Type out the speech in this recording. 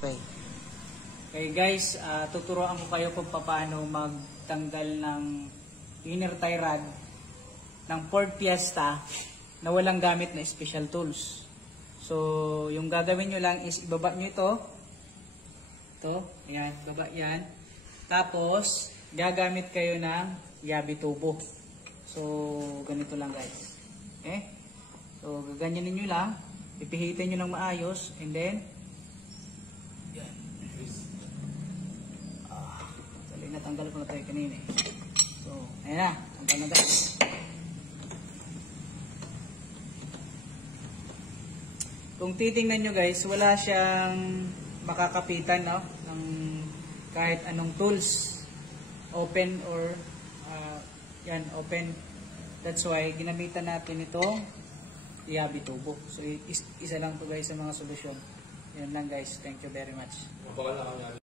Okay. Okay guys, tuturuan ko kayo kung paano magtanggal ng inner tie rod ng Ford Fiesta na walang gamit na special tools. So, yung gagawin nyo lang is ibaba nyo ito. Ito, ayan, baba yan. Tapos, gagamit kayo ng yabi tubo. So, ganito lang guys. Okay? So, gaganyanin nyo lang. Ipihitin nyo ng maayos. And then, yan. Natanggal ko na tayo kanina eh. So, ayan na. Tanggal na guys. Kung titingnan nyo guys, wala siyang makakapitan, no? Ng kahit anong tools. Open or yan, open. That's why ginamitan natin itong yabi tubo. So, isa lang to guys sa mga solusyon. Yan lang guys. Thank you very much.